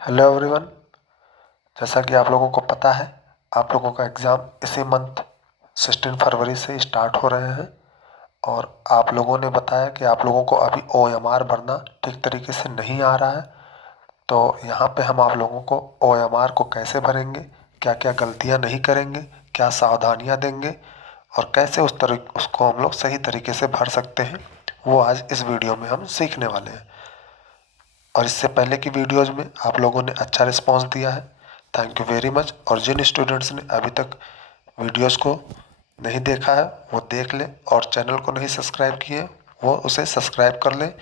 Hello everyone. जैसा कि आप लोगों को पता है, आप लोगों का एग्ज़ाम इसी मंथ 16 फरवरी से स्टार्ट हो रहे हैं और आप लोगों ने बताया कि आप लोगों को अभी OMR भरना ठीक तरीके से नहीं आ रहा है। तो यहाँ पे हम आप लोगों को OMR को कैसे भरेंगे, क्या क्या गलतियाँ नहीं करेंगे, क्या सावधानियाँ देंगे और कैसे उसको हम लोग सही तरीके से भर सकते हैं, वो आज इस वीडियो में हम सीखने वाले हैं। और इससे पहले की वीडियोज़ में आप लोगों ने अच्छा रिस्पांस दिया है, थैंक यू वेरी मच। और जिन स्टूडेंट्स ने अभी तक वीडियोज़ को नहीं देखा है वो देख लें और चैनल को नहीं सब्सक्राइब किए वो उसे सब्सक्राइब कर लें,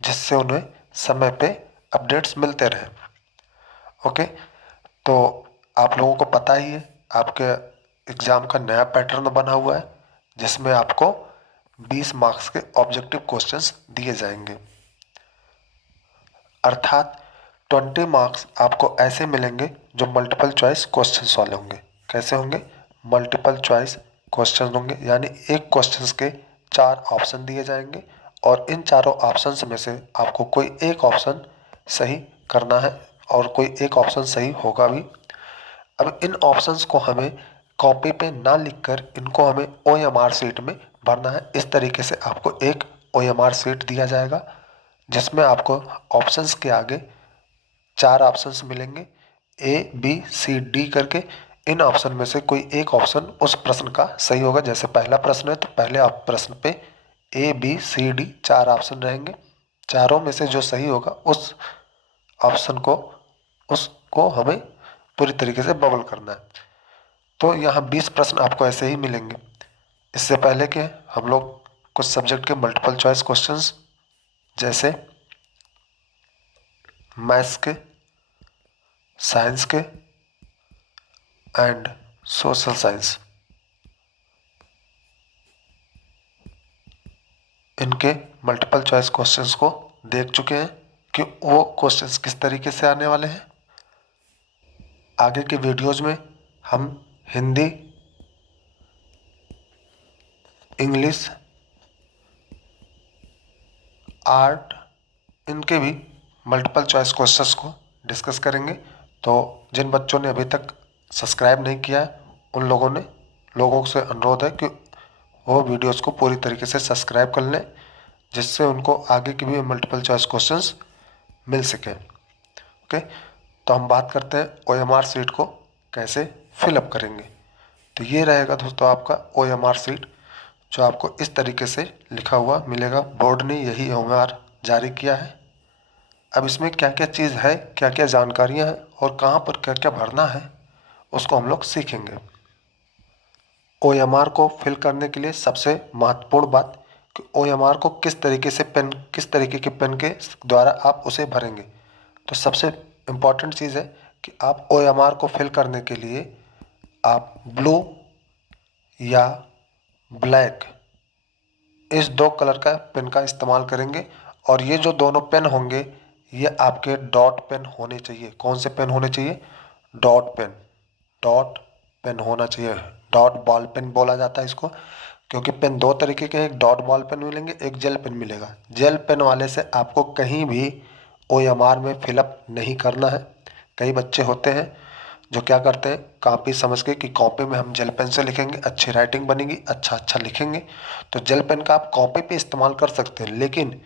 जिससे उन्हें समय पे अपडेट्स मिलते रहें। ओके, तो आप लोगों को पता ही है आपके एग्ज़ाम का नया पैटर्न बना हुआ है, जिसमें आपको 20 मार्क्स के ऑब्जेक्टिव क्वेश्चंस दिए जाएंगे। अर्थात 20 मार्क्स आपको ऐसे मिलेंगे जो मल्टीपल चॉइस क्वेश्चंस वाले होंगे। कैसे होंगे? मल्टीपल चॉइस क्वेश्चंस होंगे, यानी एक क्वेश्चंस के 4 ऑप्शन दिए जाएंगे और इन चारों ऑप्शंस में से आपको कोई एक ऑप्शन सही करना है और कोई एक ऑप्शन सही होगा भी। अब इन ऑप्शंस को हमें कॉपी पे ना लिखकर इनको हमें OMR शीट में भरना है। इस तरीके से आपको एक OMR शीट दिया जाएगा जिसमें आपको ऑप्शंस के आगे 4 ऑप्शंस मिलेंगे, A B C D करके। इन ऑप्शन में से कोई एक ऑप्शन उस प्रश्न का सही होगा। जैसे पहला प्रश्न है तो पहले आप प्रश्न पे A B C D 4 option रहेंगे, चारों में से जो सही होगा उस ऑप्शन को उसको हमें पूरी तरीके से बबल करना है। तो यहाँ 20 प्रश्न आपको ऐसे ही मिलेंगे। इससे पहले कि हम लोग कुछ सब्जेक्ट के मल्टीपल चॉइस क्वेश्चंस जैसे मैथ्स के, साइंस के एंड सोशल साइंस, इनके मल्टीपल चॉइस क्वेश्चंस को देख चुके हैं कि वो क्वेश्चंस किस तरीके से आने वाले हैं। आगे के वीडियोज़ में हम हिंदी, इंग्लिश, आर्ट, इनके भी मल्टीपल चॉइस क्वेश्चंस को डिस्कस करेंगे। तो जिन बच्चों ने अभी तक सब्सक्राइब नहीं किया है उन लोगों से अनुरोध है कि वो वीडियोज़ को पूरी तरीके से सब्सक्राइब कर लें, जिससे उनको आगे की भी मल्टीपल चॉइस क्वेश्चंस मिल सकें। ओके, तो हम बात करते हैं OMR शीट को कैसे फिलअप करेंगे। तो ये रहेगा दोस्तों आपका OMR शीट, जो आपको इस तरीके से लिखा हुआ मिलेगा। बोर्ड ने यही OMR जारी किया है। अब इसमें क्या क्या चीज़ है, क्या क्या जानकारियाँ हैं और कहाँ पर क्या क्या भरना है, उसको हम लोग सीखेंगे। OMR को फिल करने के लिए सबसे महत्वपूर्ण बात कि OMR को किस तरीके के पेन के द्वारा आप उसे भरेंगे। तो सबसे इम्पॉर्टेंट चीज़ है कि आप OMR को फिल करने के लिए आप ब्लू या ब्लैक, इस 2 कलर का पेन का इस्तेमाल करेंगे। और ये जो दोनों पेन होंगे ये आपके डॉट पेन होने चाहिए। कौन से पेन होने चाहिए? Dot pen. डॉट पेन होना चाहिए। डॉट बॉल पेन बोला जाता है इसको, क्योंकि पेन 2 तरीके के, एक डॉट बॉल पेन मिलेंगे, एक जेल पेन मिलेगा। जेल पेन वाले से आपको कहीं भी OMR में फिलअप नहीं करना है। कई बच्चे होते हैं जो क्या करते हैं, कॉपी समझ के कि कॉपी में हम जेल पेन से लिखेंगे, अच्छी राइटिंग बनेगी, अच्छा अच्छा लिखेंगे। तो जेल पेन का आप कॉपी पे इस्तेमाल कर सकते हैं, लेकिन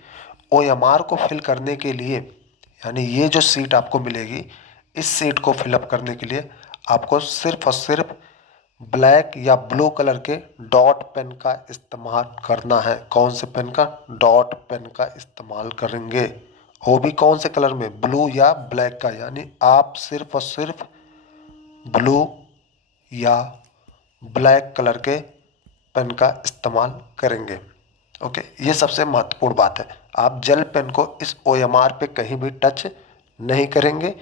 OMR को फिल करने के लिए, यानी ये जो सीट आपको मिलेगी, इस सीट को फिलअप करने के लिए आपको सिर्फ और सिर्फ ब्लैक या ब्लू कलर के डॉट पेन का इस्तेमाल करना है। कौन से पेन का? डॉट पेन का इस्तेमाल करेंगे। वो भी कौन से कलर में? ब्लू या ब्लैक का। यानी आप सिर्फ और सिर्फ ब्लू या ब्लैक कलर के पेन का इस्तेमाल करेंगे। ओके, ये सबसे महत्वपूर्ण बात है। आप जेल पेन को इस OMR पे कहीं भी टच नहीं करेंगे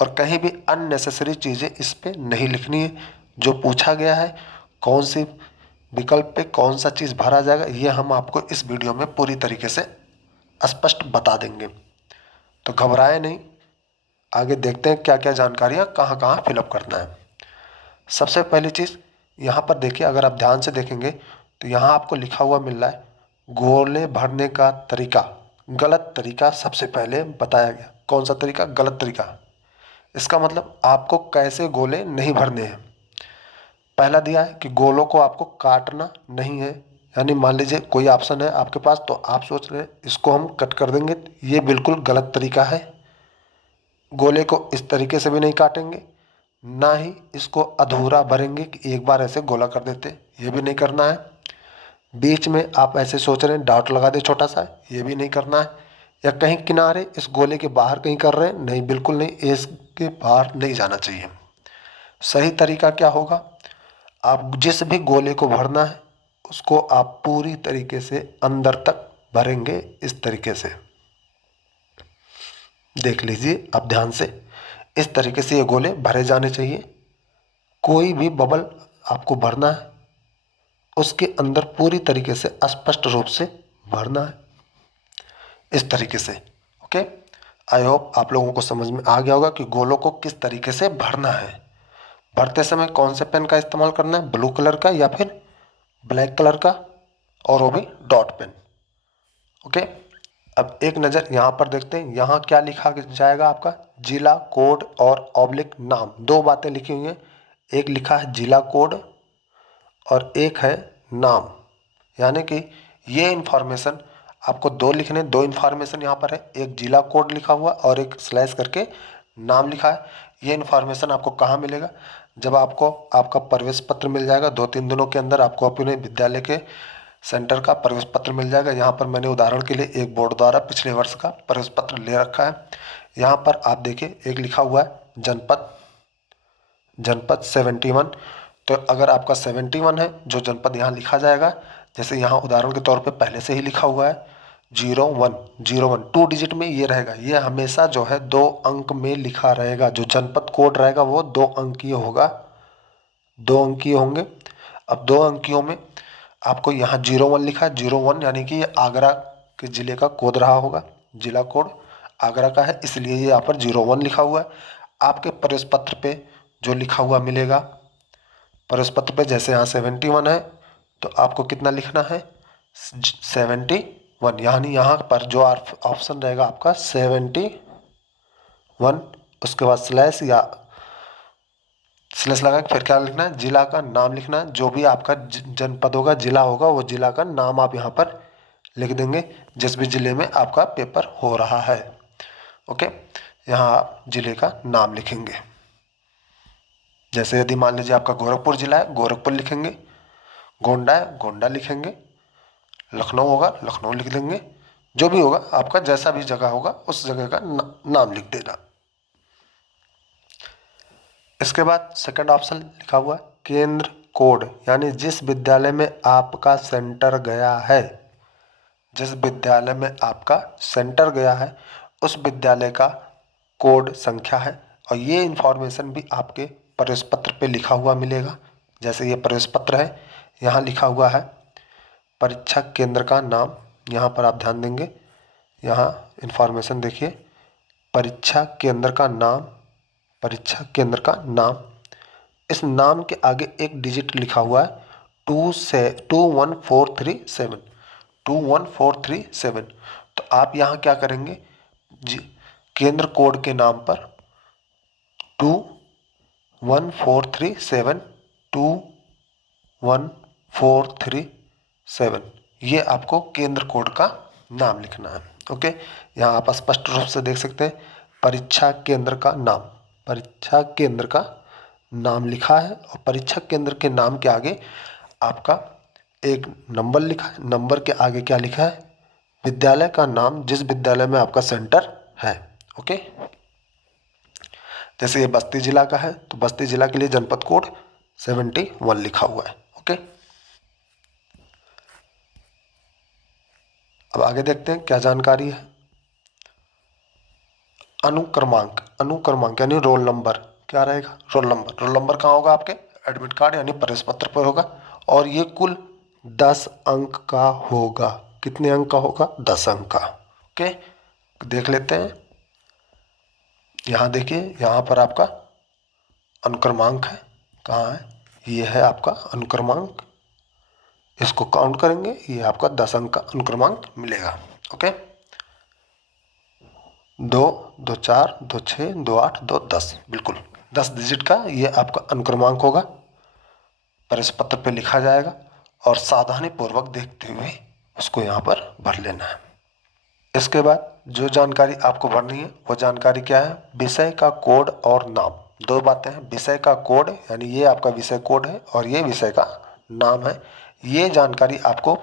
और कहीं भी अननेसेसरी चीज़ें इस पे नहीं लिखनी है। जो पूछा गया है, कौन सी विकल्प पे कौन सा चीज़ भरा जाएगा, ये हम आपको इस वीडियो में पूरी तरीके से स्पष्ट बता देंगे। तो घबराएं नहीं, आगे देखते हैं क्या क्या जानकारियाँ कहाँ कहाँ फिलअप करना है। सबसे पहली चीज़ यहाँ पर देखिए, अगर आप ध्यान से देखेंगे तो यहाँ आपको लिखा हुआ मिल रहा है गोले भरने का तरीका। गलत तरीका सबसे पहले बताया गया। कौन सा तरीका? गलत तरीका। इसका मतलब आपको कैसे गोले नहीं भरने हैं। पहला दिया है कि गोलों को आपको काटना नहीं है, यानी मान लीजिए कोई ऑप्शन है आपके पास तो आप सोच रहे हैं इसको हम कट कर देंगे, ये बिल्कुल गलत तरीका है। गोले को इस तरीके से भी नहीं काटेंगे, ना ही इसको अधूरा भरेंगे कि एक बार ऐसे गोला कर देते, ये भी नहीं करना है। बीच में आप ऐसे सोच रहे हैं डॉट लगा दे छोटा सा, ये भी नहीं करना है। या कहीं किनारे इस गोले के बाहर कहीं कर रहे हैं, नहीं, बिल्कुल नहीं, इसके बाहर नहीं जाना चाहिए। सही तरीका क्या होगा, आप जिस भी गोले को भरना है उसको आप पूरी तरीके से अंदर तक भरेंगे। इस तरीके से देख लीजिए आप ध्यान से, इस तरीके से ये गोले भरे जाने चाहिए। कोई भी बबल आपको भरना है उसके अंदर पूरी तरीके से स्पष्ट रूप से भरना है, इस तरीके से। ओके, आई होप आप लोगों को समझ में आ गया होगा कि गोलों को किस तरीके से भरना है। भरते समय कौन से पेन का इस्तेमाल करना है, ब्लू कलर का या फिर ब्लैक कलर का, और वो भी डॉट पेन। ओके, अब एक नज़र यहाँ पर देखते हैं, यहाँ क्या लिखा जाएगा आपका, जिला कोड और ऑब्लिक नाम, दो बातें लिखी हुई हैं। एक लिखा है जिला कोड और एक है नाम, यानी कि ये इन्फॉर्मेशन आपको दो लिखने, दो इन्फॉर्मेशन यहाँ पर है, एक जिला कोड लिखा हुआ और एक स्लैश करके नाम लिखा है। ये इन्फॉर्मेशन आपको कहाँ मिलेगा, जब आपको आपका प्रवेश पत्र मिल जाएगा, 2-3 दिनों के अंदर आपको अपने विद्यालय के सेंटर का प्रवेश पत्र मिल जाएगा। यहाँ पर मैंने उदाहरण के लिए एक बोर्ड द्वारा पिछले वर्ष का प्रवेश पत्र ले रखा है। यहाँ पर आप देखिए एक लिखा हुआ है जनपद, जनपद 71। तो अगर आपका 71 है, जो जनपद यहाँ लिखा जाएगा, जैसे यहाँ उदाहरण के तौर पे पहले से ही लिखा हुआ है 0101, 2 डिजिट में ये रहेगा, ये हमेशा जो है 2 अंक में लिखा रहेगा। जो जनपद कोड रहेगा वो 2 अंकीय होगा, 2 अंकीय होंगे। अब 2 अंकियों में आपको यहाँ 01 लिखा है, 01 यानी कि ये आगरा के ज़िले का कोड रहा होगा, जिला कोड आगरा का है, इसलिए ये यहाँ पर 01 लिखा हुआ है। आपके प्रवेश पत्र पे जो लिखा हुआ मिलेगा, प्रवेश पत्र पे जैसे यहाँ 71 है तो आपको कितना लिखना है, 71, यानी यहाँ पर जो ऑप्शन रहेगा आपका 71, उसके बाद स्लैश या स्लैश लगा के फिर क्या लिखना है, जिला का नाम लिखना है। जो भी आपका जनपद होगा, जिला होगा, वो जिला का नाम आप यहाँ पर लिख देंगे, जिस भी जिले में आपका पेपर हो रहा है। ओके, यहाँ आप जिले का नाम लिखेंगे। जैसे यदि मान लीजिए आपका गोरखपुर जिला है, गोरखपुर लिखेंगे, गोंडा है, गोंडा लिखेंगे, लखनऊ होगा, लखनऊ लिख देंगे। जो भी होगा आपका, जैसा भी जगह होगा उस जगह का नाम लिख देना। इसके बाद सेकंड ऑप्शन लिखा हुआ है केंद्र कोड, यानी जिस विद्यालय में आपका सेंटर गया है, जिस विद्यालय में आपका सेंटर गया है उस विद्यालय का कोड संख्या है। और ये इन्फॉर्मेशन भी आपके प्रवेश पत्र पे लिखा हुआ मिलेगा। जैसे ये प्रवेश पत्र है, यहाँ लिखा हुआ है परीक्षा केंद्र का नाम, यहाँ पर आप ध्यान देंगे, यहाँ इन्फॉर्मेशन देखिए, परीक्षा केंद्र का नाम, परीक्षा केंद्र का नाम, इस नाम के आगे एक डिजिट लिखा हुआ है 21437, 21437। तो आप यहाँ क्या करेंगे, केंद्र कोड के नाम पर 21437, 21437, ये आपको केंद्र कोड का नाम लिखना है। ओके, यहाँ आप स्पष्ट रूप से देख सकते हैं परीक्षा केंद्र का नाम, परीक्षा केंद्र का नाम लिखा है और परीक्षा केंद्र के नाम के आगे आपका एक नंबर लिखा है, नंबर के आगे क्या लिखा है, विद्यालय का नाम, जिस विद्यालय में आपका सेंटर है। ओके, जैसे ये बस्ती जिला का है तो बस्ती जिला के लिए जनपद कोड 71 लिखा हुआ है। ओके, अब आगे देखते हैं क्या जानकारी है। अनुक्रमांक, अनुक्रमांक यानी रोल नंबर, क्या रहेगा, रोल नंबर। रोल नंबर कहाँ होगा, आपके एडमिट कार्ड यानी प्रवेश पत्र पर होगा, और ये कुल 10 अंक का होगा। कितने अंक का होगा, 10 अंक का। ओके, देख लेते हैं। यहाँ देखिए, यहाँ पर आपका अनुक्रमांक है, कहाँ है, ये है आपका अनुक्रमांक, इसको काउंट करेंगे, ये आपका 10 अंक का अनुक्रमांक मिलेगा। ओके, 2, 2 4, 2 6, 2 8, 2 10, बिल्कुल 10 डिजिट का ये आपका अनुक्रमांक होगा। प्रश्न पत्र पे लिखा जाएगा और सावधानी पूर्वक देखते हुए उसको यहाँ पर भर लेना है। इसके बाद जो जानकारी आपको भरनी है वो जानकारी क्या है? विषय का कोड और नाम। दो बातें हैं, विषय का कोड यानी ये आपका विषय कोड है और ये विषय का नाम है। ये जानकारी आपको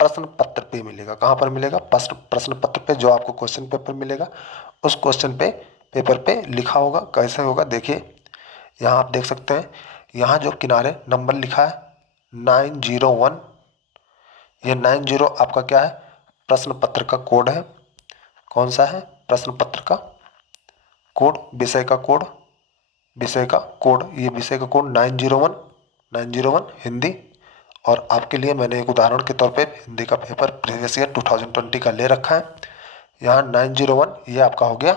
प्रश्न पत्र पे मिलेगा। कहाँ पर मिलेगा? प्रश्न पत्र पे, जो आपको क्वेश्चन पेपर मिलेगा उस क्वेश्चन पे पेपर पे लिखा होगा। कैसे होगा देखिए, यहाँ आप देख सकते हैं, यहाँ जो किनारे नंबर लिखा है 901, ये 90 आपका क्या है? प्रश्न पत्र का कोड है। कौन सा है? प्रश्न पत्र का कोड, विषय का कोड, विषय का कोड, ये विषय का कोड 901, 901 हिंदी। और आपके लिए मैंने एक उदाहरण के तौर पे हिंदी का पेपर प्रीवियस ईयर 2020 का ले रखा है। यहाँ 901 ये आपका हो गया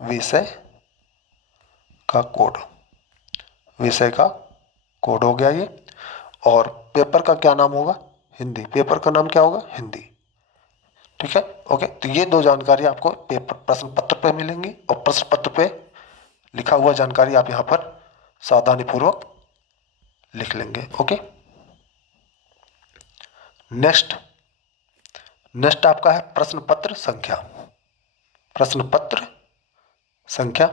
विषय का कोड, विषय का कोड हो गया ये। और पेपर का क्या नाम होगा? हिंदी। पेपर का नाम क्या होगा? हिंदी। ठीक है, ओके। तो ये दो जानकारी आपको पेपर प्रश्न पत्र पे मिलेंगी और प्रश्न पत्र पे लिखा हुआ जानकारी आप यहाँ पर सावधानी पूर्वक लिख लेंगे। ओके, नेक्स्ट आपका है प्रश्न पत्र संख्या। प्रश्न पत्र संख्या,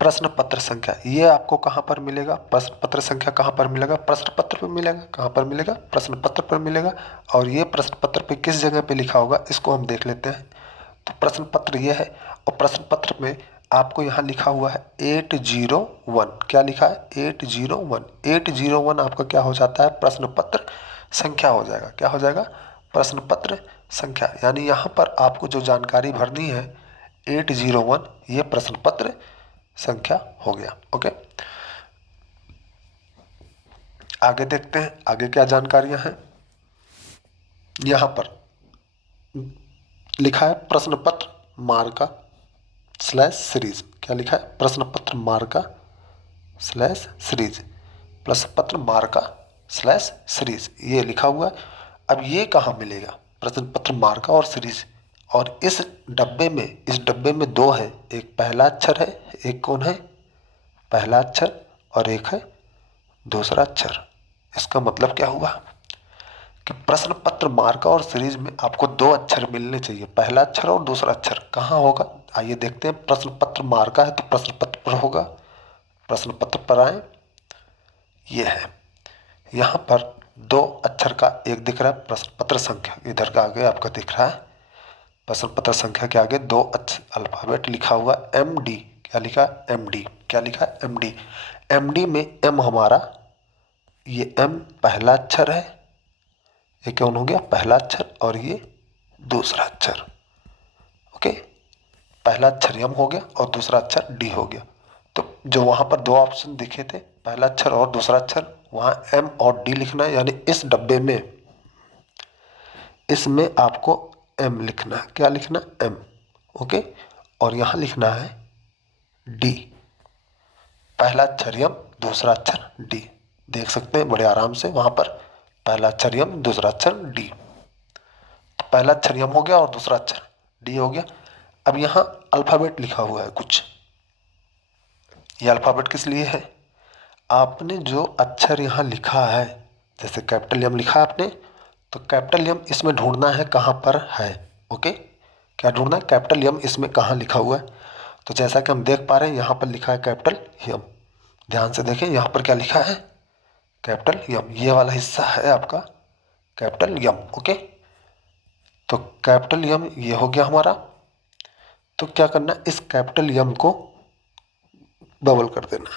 प्रश्न पत्र संख्या ये आपको कहाँ पर मिलेगा? प्रश्न पत्र संख्या कहाँ पर मिलेगा? प्रश्न पत्र पर मिलेगा। कहाँ पर मिलेगा? प्रश्न पत्र पर मिलेगा। और ये प्रश्न पत्र पे किस जगह पे लिखा होगा इसको हम देख लेते हैं। तो प्रश्न पत्र ये है और प्रश्न पत्र में आपको यहाँ लिखा हुआ है 801। क्या लिखा है? 801। 801 आपका क्या हो जाता है? प्रश्न पत्र संख्या हो जाएगा। क्या हो जाएगा? प्रश्न पत्र संख्या। यानी यहाँ पर आपको जो जानकारी भरनी है 801 ये प्रश्न पत्र संख्या हो गया। ओके, आगे देखते हैं आगे क्या जानकारियां हैं। यहाँ पर लिखा है प्रश्न पत्र मार्का स्लैश सीरीज। क्या लिखा है? प्रश्न पत्र मार्का स्लैश सीरीज, प्रश्न पत्र मार्का स्लैश सीरीज ये लिखा हुआ है। अब ये कहाँ मिलेगा? प्रश्न पत्र मार्का और सीरीज। और इस डब्बे में दो है, एक पहला अक्षर है, एक कौन है? पहला अक्षर, और एक है दूसरा अक्षर। इसका मतलब क्या हुआ कि प्रश्न पत्र मार्का और सीरीज में आपको दो अक्षर मिलने चाहिए, पहला अक्षर और दूसरा अक्षर। कहाँ होगा? आइए देखते हैं। प्रश्न पत्र मार्का है तो प्रश्न पत्र पर होगा। प्रश्न पत्र पर आए, ये है, यहाँ पर दो अक्षर का एक दिख रहा है प्रश्न पत्र संख्या, इधर का आगे आपका दिख रहा है प्रश्न पत्र संख्या के आगे दो अल्फाबेट लिखा हुआ MD। क्या लिखा? MD। क्या लिखा? MD। MD में M हमारा, ये M पहला अक्षर है, ये कौन हो गया? पहला अक्षर, और ये दूसरा अक्षर। ओके, पहला अक्षर M हो गया और दूसरा अक्षर D हो गया। तो जो वहां पर दो ऑप्शन दिखे थे, पहला अक्षर और दूसरा अक्षर, वहां M और D लिखना है। यानी इस डब्बे में, इसमें आपको M लिखना है। क्या लिखना? M। ओके, और यहां लिखना है D। पहला अक्षर M, दूसरा अक्षर D। देख सकते हैं बड़े आराम से, वहां पर पहला अक्षर M, दूसरा अक्षर D। तो पहला अक्षर M हो गया और दूसरा अक्षर D हो गया। अब यहाँ अल्फाबेट लिखा हुआ है कुछ, ये अल्फाबेट किस लिए है? आपने जो अक्षर यहाँ लिखा है, जैसे कैपिटल M लिखा है आपने, तो कैपिटल M इसमें ढूंढना है कहाँ पर है। ओके, क्या ढूंढना है? कैपिटल M इसमें कहाँ लिखा हुआ है। तो जैसा कि हम देख पा रहे हैं यहाँ पर लिखा है कैपिटल M। ध्यान से देखें यहाँ पर क्या लिखा है? Capital M। ये वाला हिस्सा है आपका कैपिटल M। ओके, तो कैपिटल M ये हो गया हमारा। तो क्या करना? इस कैपिटल M को बबल कर देना,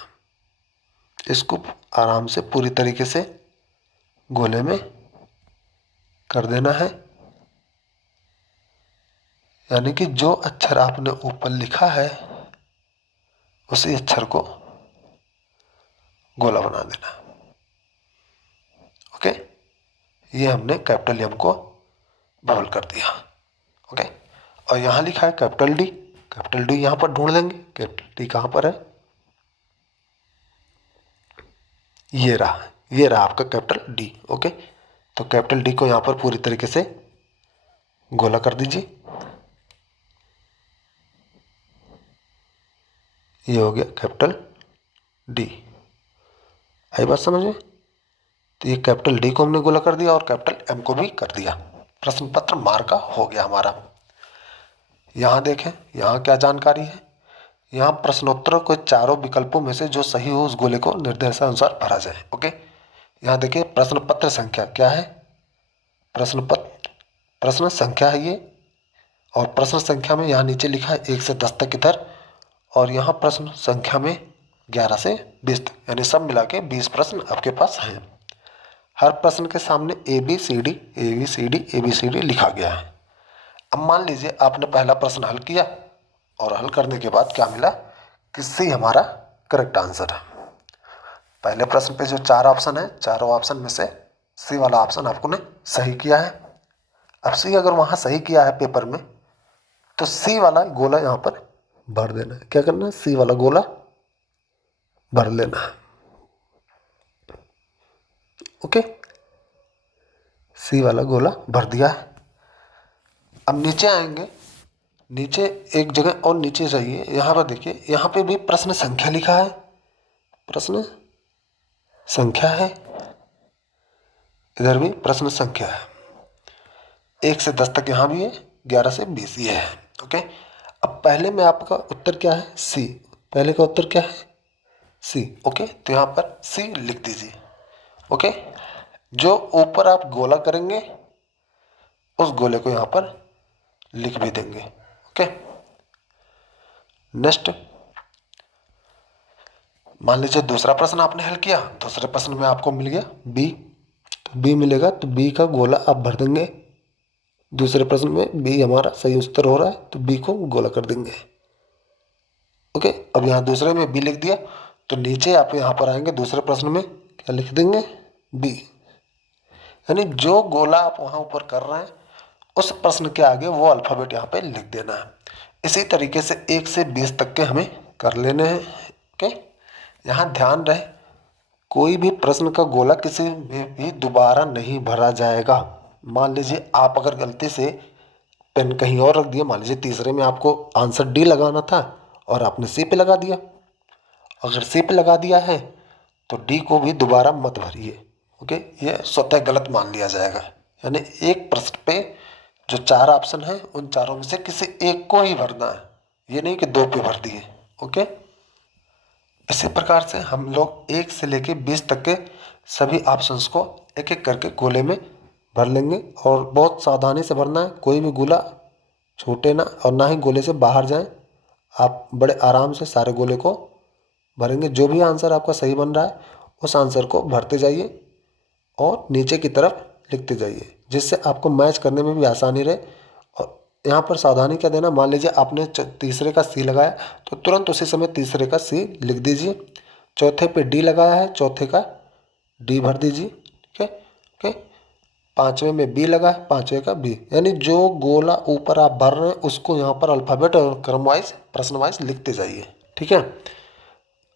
इसको आराम से पूरी तरीके से गोले में कर देना है। यानी कि जो अक्षर आपने ऊपर लिखा है उसी अक्षर को गोला बना देना। ओके, ये हमने कैपिटल M को बबल कर दिया। ओके, और यहाँ लिखा है कैपिटल D। कैपिटल D यहाँ पर ढूंढ लेंगे। कैपिटल D कहाँ पर है? ये रहा आपका कैपिटल D। ओके, तो कैपिटल D को यहाँ पर पूरी तरीके से गोला कर दीजिए। ये हो गया कैपिटल डी। आई बात समझ में? तो ये कैपिटल डी को हमने गोला कर दिया और कैपिटल एम को भी कर दिया। प्रश्न पत्र मार्का हो गया हमारा। यहाँ देखें, यहाँ क्या जानकारी है। यहाँ प्रश्नोत्तर के चारों विकल्पों में से जो सही हो उस गोले को निर्देशानुसार भरा जाए। ओके, यहाँ देखिए प्रश्न पत्र संख्या क्या है, प्रश्न संख्या है ये, और प्रश्न संख्या में यहाँ नीचे लिखा है 1 से 10 तक इधर, और यहाँ प्रश्न संख्या में 11 से 20 तक, यानी सब मिला के 20 प्रश्न आपके पास हैं। हर प्रश्न के सामने ABCD लिखा गया है। अब मान लीजिए आपने पहला प्रश्न हल किया और हल करने के बाद क्या मिला कि सी हमारा करेक्ट आंसर है। पहले प्रश्न पे जो 4 ऑप्शन है, चारों ऑप्शन में से सी वाला ऑप्शन आपने सही किया है। अब सी अगर वहाँ सही किया है पेपर में, तो सी वाला गोला यहाँ पर भर देना है। क्या करना है? सी वाला गोला भर लेना है। ओके, सी वाला गोला भर दिया है। अब नीचे आएंगे, नीचे एक जगह और नीचे जाइए, यहाँ पर देखिए, यहाँ पे भी प्रश्न संख्या लिखा है, प्रश्न संख्या है, इधर भी प्रश्न संख्या है। 1 से 10 तक यहाँ भी है, 11 से 20 ये है। ओके, अब पहले में आपका उत्तर क्या है? सी। पहले का उत्तर क्या है? सी। ओके, तो यहाँ पर सी लिख दीजिए। ओके, जो ऊपर आप गोला करेंगे उस गोले को यहाँ पर लिख भी देंगे। ओके, नेक्स्ट मान लीजिए दूसरा प्रश्न आपने हल किया, दूसरे प्रश्न में आपको मिल गया बी, तो बी मिलेगा तो बी का गोला आप भर देंगे। दूसरे प्रश्न में बी हमारा सही उत्तर हो रहा है तो बी को गोला कर देंगे। ओके, अब यहाँ दूसरे में बी लिख दिया, तो नीचे आप यहाँ पर आएंगे, दूसरे प्रश्न में क्या लिख देंगे? बी। यानी जो गोला आप वहाँ ऊपर कर रहे हैं उस प्रश्न के आगे वो अल्फ़ाबेट यहाँ पे लिख देना है। इसी तरीके से 1 से 20 तक के हमें कर लेने हैं। ओके, यहाँ ध्यान रहे कोई भी प्रश्न का गोला किसी में भी दोबारा नहीं भरा जाएगा। मान लीजिए आप अगर गलती से पेन कहीं और रख दिया, मान लीजिए तीसरे में आपको आंसर डी लगाना था और आपने सी पे लगा दिया, अगर सी पे लगा दिया है तो डी को भी दोबारा मत भरिए। ओके, ये स्वतः गलत मान लिया जाएगा। यानी एक प्रश्न पे जो 4 ऑप्शन हैं उन चारों में से किसी एक को ही भरना है, ये नहीं कि 2 पे भर दिए। ओके, इसी प्रकार से हम लोग 1 से लेके 20 तक के सभी ऑप्शंस को एक एक करके गोले में भर लेंगे, और बहुत सावधानी से भरना है, कोई भी गोला छूटे ना और ना ही गोले से बाहर जाए। आप बड़े आराम से सारे गोले को भरेंगे। जो भी आंसर आपका सही बन रहा है उस आंसर को भरते जाइए और नीचे की तरफ लिखते जाइए, जिससे आपको मैच करने में भी आसानी रहे। और यहाँ पर सावधानी क्या देना, मान लीजिए आपने तीसरे का सी लगाया तो तुरंत उसी समय तीसरे का सी लिख दीजिए। चौथे पे डी लगाया है, चौथे का डी भर दीजिए। ठीक है, ओके। पाँचवें में बी लगा है, पाँचवें का बी। यानी जो गोला ऊपर आप भर रहे हैं उसको यहाँ पर अल्फ़ाबेट और क्रम वाइज, प्रश्न वाइज लिखते जाइए। ठीक है,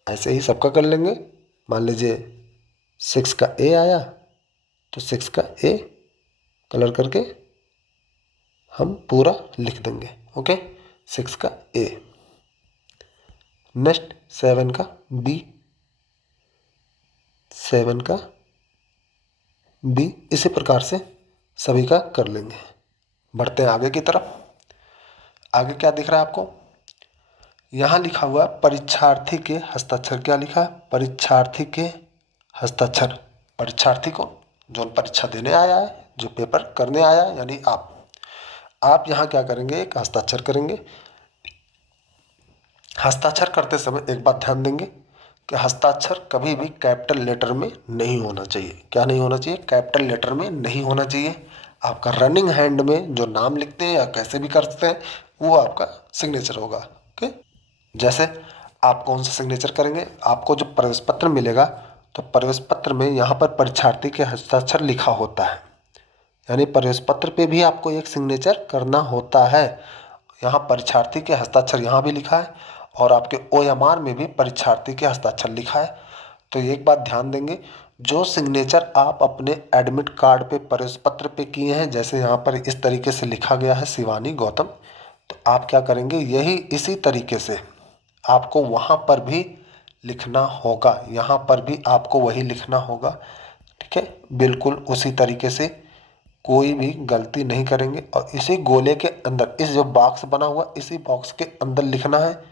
ऐसे ही सबका कर लेंगे। मान लीजिए 6 का ए आया तो 6 का ए कलर करके हम पूरा लिख देंगे। ओके, 6 का ए। नेक्स्ट 7 का बी, 7 का बी, इसी प्रकार से सभी का कर लेंगे। बढ़ते हैं आगे की तरफ। आगे क्या दिख रहा है आपको? यहाँ लिखा हुआ परीक्षार्थी के हस्ताक्षर। क्या लिखा है? परीक्षार्थी के हस्ताक्षर। परीक्षार्थी को जो परीक्षा देने आया है, जो पेपर करने आया है, यानी आप यहाँ क्या करेंगे? एक हस्ताक्षर करेंगे। हस्ताक्षर करते समय एक बात ध्यान देंगे कि हस्ताक्षर कभी भी कैपिटल लेटर में नहीं होना चाहिए। क्या नहीं होना चाहिए? कैपिटल लेटर में नहीं होना चाहिए। आपका रनिंग हैंड में जो नाम लिखते हैं या कैसे भी करते हैं वो आपका सिग्नेचर होगा। ओके, जैसे आप कौन सा सिग्नेचर करेंगे? आपको जो प्रवेश पत्र मिलेगा तो प्रवेश पत्र में यहाँ पर परीक्षार्थी के हस्ताक्षर लिखा होता है, यानी प्रवेश पत्र पे भी आपको एक सिग्नेचर करना होता है। यहाँ परीक्षार्थी के हस्ताक्षर यहाँ भी लिखा है और आपके OMR में भी परीक्षार्थी के हस्ताक्षर लिखा है। तो एक बात ध्यान देंगे, जो सिग्नेचर आप अपने एडमिट कार्ड पे प्रवेश पत्र पे किए हैं, जैसे यहाँ पर इस तरीके से लिखा गया है शिवानी गौतम, तो आप क्या करेंगे? यही इसी तरीके से आपको वहाँ पर भी लिखना होगा, यहाँ पर भी आपको वही लिखना होगा। ठीक है, बिल्कुल उसी तरीके से कोई भी गलती नहीं करेंगे। और इसी गोले के अंदर इस जो बॉक्स बना हुआ इसी बॉक्स के अंदर लिखना है,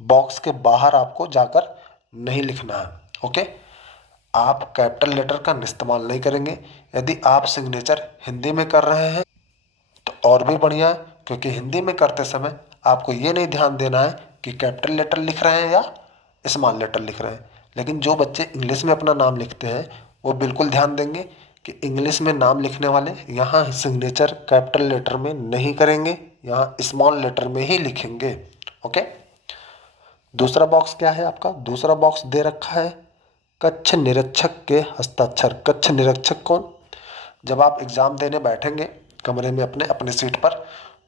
बॉक्स के बाहर आपको जाकर नहीं लिखना है। ओके, आप कैपिटल लेटर का इस्तेमाल नहीं करेंगे। यदि आप सिग्नेचर हिंदी में कर रहे हैं तो और भी बढ़िया है, क्योंकि हिंदी में करते समय आपको ये नहीं ध्यान देना है कि कैपिटल लेटर लिख रहे हैं या स्मॉल लेटर लिख रहे हैं। लेकिन जो बच्चे इंग्लिश में अपना नाम लिखते हैं वो बिल्कुल ध्यान देंगे कि इंग्लिश में नाम लिखने वाले यहाँ सिग्नेचर कैपिटल लेटर में नहीं करेंगे, यहाँ स्मॉल लेटर में ही लिखेंगे। ओके, दूसरा बॉक्स क्या है आपका? दूसरा बॉक्स दे रखा है कक्ष निरीक्षक के हस्ताक्षर। कक्ष निरीक्षक कौन? जब आप एग्ज़ाम देने बैठेंगे कमरे में अपने अपने सीट पर,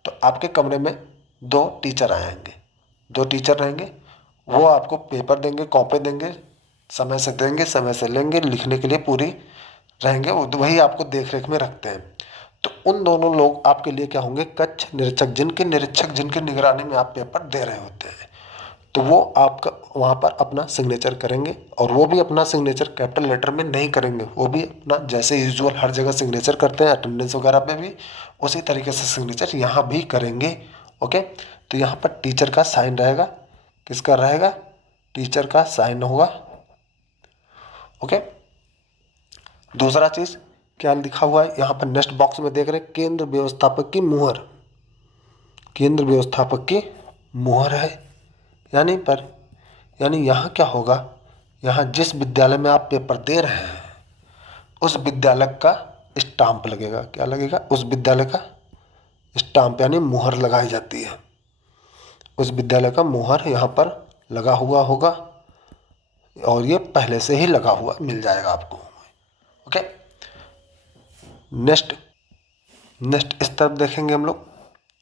तो आपके कमरे में दो टीचर आएंगे, दो टीचर रहेंगे। वो आपको पेपर देंगे, कॉपी देंगे, समय से लेंगे, लिखने के लिए पूरी रहेंगे, वही आपको देख रेख में रखते हैं। तो उन दोनों लोग आपके लिए क्या होंगे? कक्ष निरीक्षक, जिनके निगरानी में आप पेपर दे रहे होते हैं। तो वो आपका वहाँ पर अपना सिग्नेचर करेंगे, और वो भी अपना सिग्नेचर कैपिटल लेटर में नहीं करेंगे, वो भी अपना जैसे यूजुअल हर जगह सिग्नेचर करते हैं अटेंडेंस वगैरह पे भी, उसी तरीके से सिग्नेचर यहाँ भी करेंगे। ओके, तो यहाँ पर टीचर का साइन रहेगा। किसका रहेगा? टीचर का साइन होगा। ओके, दूसरा चीज़ क्या लिखा हुआ है यहाँ पर नेक्स्ट बॉक्स में देख रहे हैं? केंद्र व्यवस्थापक की मुहर। केंद्र व्यवस्थापक की मुहर है, यानी यहाँ क्या होगा? यहाँ जिस विद्यालय में आप पेपर दे रहे हैं उस विद्यालय का स्टाम्प लगेगा। क्या लगेगा? उस विद्यालय का स्टाम्प, यानी मुहर लगाई जाती है। उस विद्यालय का मुहर यहाँ पर लगा हुआ होगा, और ये पहले से ही लगा हुआ मिल जाएगा आपको। ओके, नेक्स्ट इस तरफ देखेंगे हम लोग।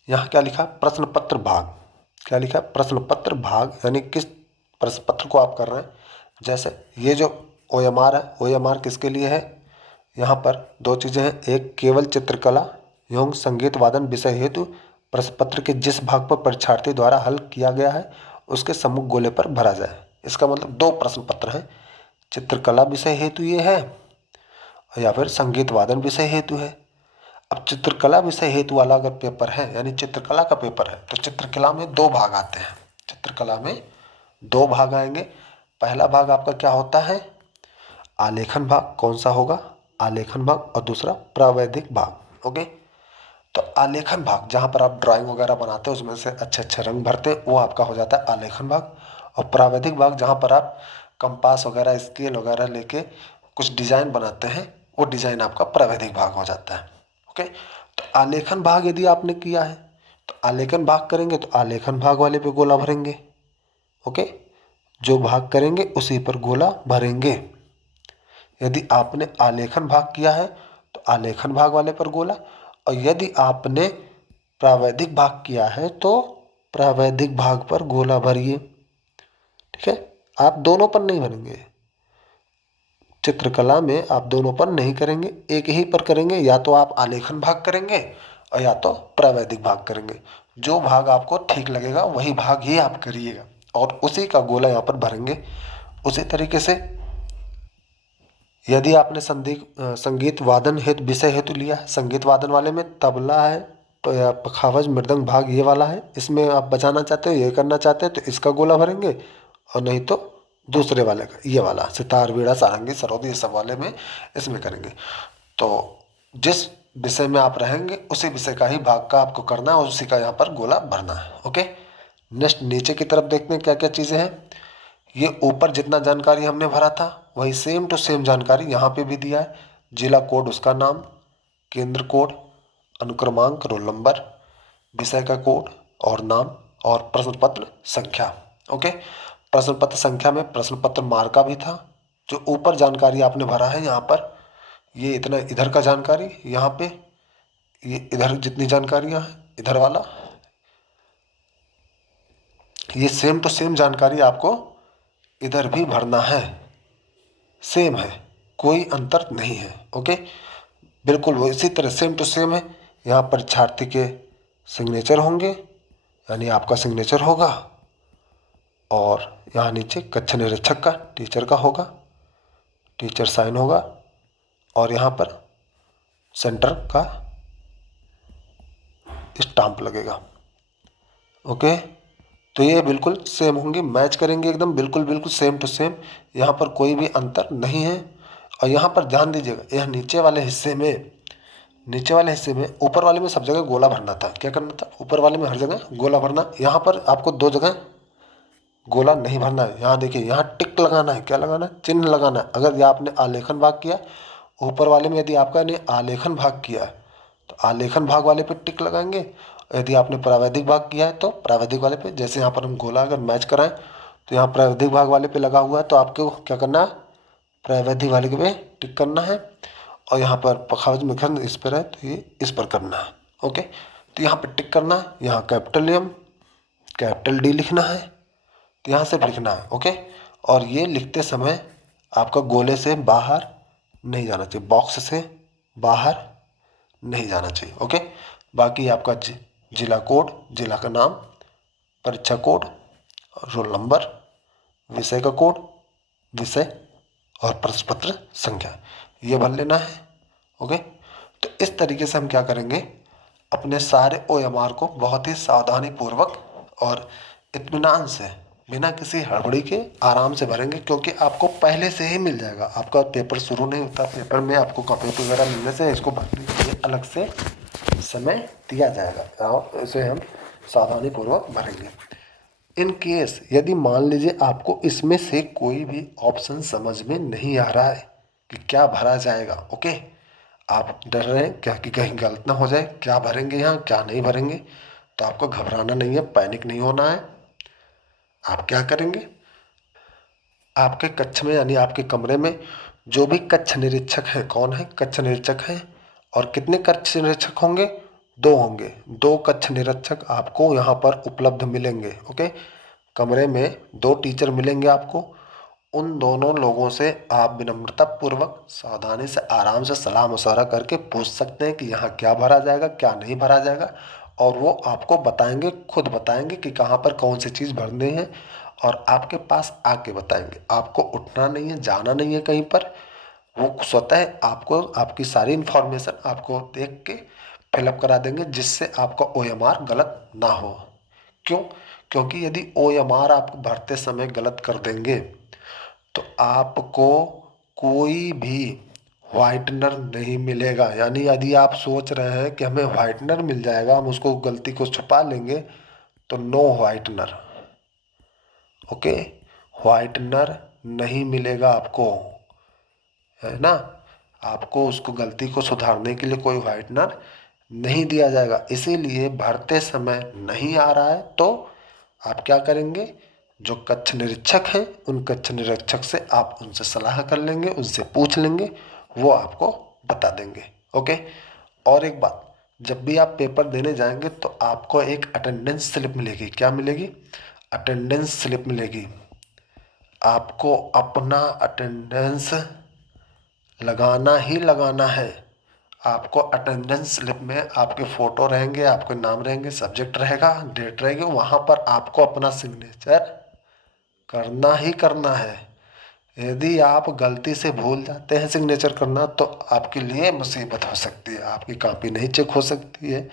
यहाँ क्या लिखा? प्रश्न पत्र भाग। क्या लिखा? प्रश्न पत्र भाग, यानी किस प्रश्न पत्र को आप कर रहे हैं। जैसे ये जो OMR है, OMR किसके लिए है? यहाँ पर दो चीज़ें हैं, एक केवल चित्रकला एवं संगीत वादन विषय हेतु प्रश्न पत्र के जिस भाग पर परीक्षार्थी द्वारा हल किया गया है उसके सम्मुख गोले पर भरा जाए। इसका मतलब दो प्रश्न पत्र हैं, चित्रकला विषय हेतु ये है या फिर संगीत वादन विषय हेतु है। अब चित्रकला विषय हेतु वाला अगर पेपर है, यानी चित्रकला का पेपर है, तो चित्रकला में दो भाग आते हैं। चित्रकला में दो भाग आएंगे। पहला भाग आपका क्या होता है? आलेखन भाग। कौन सा होगा? आलेखन भाग। और दूसरा प्रावैधिक भाग। ओके, तो आलेखन भाग जहाँ पर आप ड्राइंग वगैरह बनाते हैं, उसमें से अच्छे अच्छे रंग भरते हैं, वो आपका हो जाता है आलेखन भाग। और प्रावैधिक भाग जहाँ पर आप कंपास वगैरह, स्केल वगैरह लेके कुछ डिज़ाइन बनाते हैं, वो डिज़ाइन आपका प्रावैधिक भाग हो जाता है। ओके, तो आलेखन भाग यदि आपने किया है तो आलेखन भाग करेंगे तो आलेखन भाग वाले पे गोला भरेंगे। ओके, जो भाग करेंगे उसी पर गोला भरेंगे। यदि आपने आलेखन भाग किया है तो आलेखन भाग वाले पर गोला, और यदि आपने प्रावैधिक भाग किया है तो प्रावैधिक भाग पर गोला भरिए। ठीक है, आप दोनों पर नहीं भरेंगे। चित्रकला में आप दोनों पर नहीं करेंगे, एक ही पर करेंगे। या तो आप आलेखन भाग करेंगे और या तो प्रावैधिक भाग करेंगे। जो भाग आपको ठीक लगेगा वही भाग ही आप करिएगा, और उसी का गोला यहाँ पर भरेंगे। उसी तरीके से यदि आपने संगीत वादन हेतु विषय हेतु लिया है, संगीत वादन वाले में तबला है तो या पखावज मृदंग भाग ये वाला है, इसमें आप बजाना चाहते हो, ये करना चाहते हैं तो इसका गोला भरेंगे, और नहीं तो दूसरे वाले का, ये वाला सितार, वीणा, सारंगी, सरोद, ये सब वाले में इसमें करेंगे। तो जिस विषय में आप रहेंगे उसी विषय का ही भाग का आपको करना है, और उसी का यहाँ पर गोला भरना है। ओके, नेक्स्ट नीचे की तरफ देखते हैं क्या क्या चीज़ें हैं। ये ऊपर जितना जानकारी हमने भरा था वही सेम टू सेम जानकारी यहाँ पे भी दिया है। जिला कोड, उसका नाम, केंद्र कोड, अनुक्रमांक, रोल नंबर, विषय का कोड और नाम, और प्रश्न पत्र संख्या। ओके, प्रश्न पत्र संख्या में प्रश्न पत्र मार्का भी था। जो ऊपर जानकारी आपने भरा है यहाँ पर, ये इतना इधर का जानकारी, यहाँ पे ये इधर जितनी जानकारियाँ हैं इधर वाला, ये सेम टू सेम जानकारी आपको इधर भी भरना है। सेम है, कोई अंतर नहीं है। ओके, बिल्कुल वो इसी तरह सेम टू सेम है। यहाँ परीक्षार्थी के सिग्नेचर होंगे, यानी आपका सिग्नेचर होगा, और यहाँ नीचे कक्ष निरीक्षक का, टीचर का होगा, टीचर साइन होगा, और यहाँ पर सेंटर का स्टाम्प लगेगा। ओके, तो ये बिल्कुल सेम होंगे, मैच करेंगे एकदम बिल्कुल बिल्कुल सेम टू सेम, यहाँ पर कोई भी अंतर नहीं है। और यहाँ पर ध्यान दीजिएगा, यह नीचे वाले हिस्से में ऊपर वाले में सब जगह गोला भरना था। क्या करना था? ऊपर वाले में हर जगह गोला भरना। यहाँ पर आपको 2 जगह गोला नहीं भरना है। यहाँ देखिए, यहाँ टिक लगाना है। क्या लगाना है? चिन्ह लगाना है। अगर ये आपने आलेखन भाग किया, ऊपर वाले में यदि आपका ने आलेखन भाग किया है तो आलेखन भाग वाले पे टिक लगाएंगे। यदि आपने प्रावैधिक भाग किया है तो प्रावैधिक वाले पे, जैसे यहाँ पर हम गोला अगर मैच कराएं तो यहाँ प्रावैधिक भाग वाले पे लगा हुआ है तो आपको क्या करना है? प्रावैधिक वाले पे टिक करना है। और यहाँ पर पखावज में खंड इस पर है तो ये इस पर करना है। ओके, तो यहाँ पर टिक करना है। यहाँ कैपिटल एम कैपिटल डी लिखना है, तो यहाँ से लिखना है। ओके, और ये लिखते समय आपका गोले से बाहर नहीं जाना चाहिए, बॉक्स से बाहर नहीं जाना चाहिए। ओके, बाकी आपका जिला कोड, जिला का नाम, परीक्षा कोड, रोल नंबर, विषय का कोड, विषय और प्रश्न पत्र संख्या, ये भर लेना है। ओके, तो इस तरीके से हम क्या करेंगे, अपने सारे OMR को बहुत ही सावधानी पूर्वक और इत्मीनान से, बिना किसी हड़बड़ी के आराम से भरेंगे, क्योंकि आपको पहले से ही मिल जाएगा। आपका पेपर शुरू नहीं होता, पेपर में आपको कॉपी वगैरह मिलने से इसको भरने के लिए अलग से समय दिया जाएगा और इसे हम सावधानी पूर्वक भरेंगे। इन केस यदि मान लीजिए आपको इसमें से कोई भी ऑप्शन समझ में नहीं आ रहा है कि क्या भरा जाएगा, ओके, आप डर रहे हैं क्या कि कहीं गलत ना हो जाए, क्या भरेंगे यहाँ क्या नहीं भरेंगे, तो आपको घबराना नहीं है, पैनिक नहीं होना है। आप क्या करेंगे, आपके कक्ष में यानी आपके कमरे में जो भी कक्ष निरीक्षक है, कौन है? कक्ष निरीक्षक है। और कितने कक्ष निरीक्षक होंगे? 2 होंगे। 2 कक्ष निरीक्षक आपको यहाँ पर उपलब्ध मिलेंगे। ओके, कमरे में 2 टीचर मिलेंगे आपको। उन दोनों लोगों से आप विनम्रता पूर्वक सावधानी से आराम से सलाह मशवरा करके पूछ सकते हैं कि यहाँ क्या भरा जाएगा क्या नहीं भरा जाएगा, और वो आपको बताएंगे, खुद बताएंगे कि कहाँ पर कौन सी चीज़ भरनी है, और आपके पास आके बताएंगे। आपको उठना नहीं है, जाना नहीं है कहीं पर, वो स्वतः आपको आपकी सारी इन्फॉर्मेशन आपको देख के फिलअप करा देंगे, जिससे आपका OMR गलत ना हो। क्यों? क्योंकि यदि OMR आप भरते समय गलत कर देंगे तो आपको कोई भी व्हाइटनर नहीं मिलेगा। यानी यदि आप सोच रहे हैं कि हमें व्हाइटनर मिल जाएगा, हम उसको गलती को छुपा लेंगे, तो नो व्हाइटनर। ओके, व्हाइटनर नहीं मिलेगा आपको, है ना। आपको उसको गलती को सुधारने के लिए कोई व्हाइटनर नहीं दिया जाएगा। इसीलिए भरते समय नहीं आ रहा है तो आप क्या करेंगे, जो कक्ष निरीक्षक हैं उन कक्ष निरीक्षक से आप उनसे सलाह कर लेंगे, उनसे पूछ लेंगे, वो आपको बता देंगे। ओके, और एक बात, जब भी आप पेपर देने जाएंगे तो आपको एक अटेंडेंस स्लिप मिलेगी। क्या मिलेगी? अटेंडेंस स्लिप मिलेगी। आपको अपना अटेंडेंस लगाना ही लगाना है। आपको अटेंडेंस स्लिप में आपके फ़ोटो रहेंगे, आपके नाम रहेंगे, सब्जेक्ट रहेगा, डेट रहेगी, वहाँ पर आपको अपना सिग्नेचर करना ही करना है। यदि आप गलती से भूल जाते हैं सिग्नेचर करना तो आपके लिए मुसीबत हो सकती है, आपकी कॉपी नहीं चेक हो सकती है,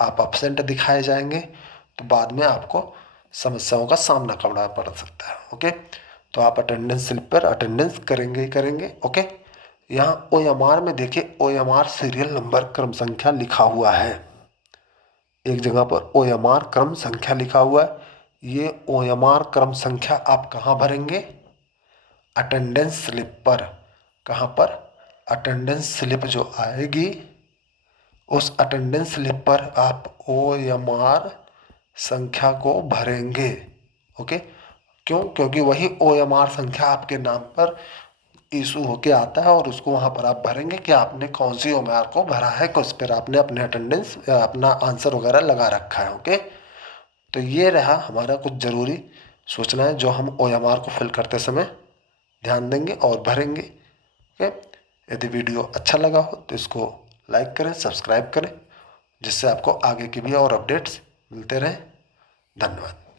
आप अपसेंट दिखाए जाएंगे, तो बाद में आपको समस्याओं का सामना करना पड़ सकता है। ओके, तो आप अटेंडेंस स्लिप पर अटेंडेंस करेंगे ही करेंगे। ओके, यहाँ OMR में देखिए, OMR सीरियल नंबर क्रम संख्या लिखा हुआ है। एक जगह पर OMR क्रम संख्या लिखा हुआ है। ये OMR क्रम संख्या आप कहाँ भरेंगे? अटेंडेंस स्लिप पर। कहाँ पर? अटेंडेंस स्लिप जो आएगी उस अटेंडेंस स्लिप पर आप OMR संख्या को भरेंगे। ओके, क्यों? क्योंकि वही OMR संख्या आपके नाम पर इशू होके आता है और उसको वहाँ पर आप भरेंगे कि आपने कौन सी OMR को भरा है, किस पर आपने अपने अटेंडेंस अपना आंसर वगैरह लगा रखा है। ओके, तो ये रहा हमारा कुछ ज़रूरी सूचनाएं जो हम OMR को फिल करते समय ध्यान देंगे और भरेंगे। ओके, यदि वीडियो अच्छा लगा हो तो इसको लाइक करें, सब्सक्राइब करें, जिससे आपको आगे की भी और अपडेट्स मिलते रहें। धन्यवाद।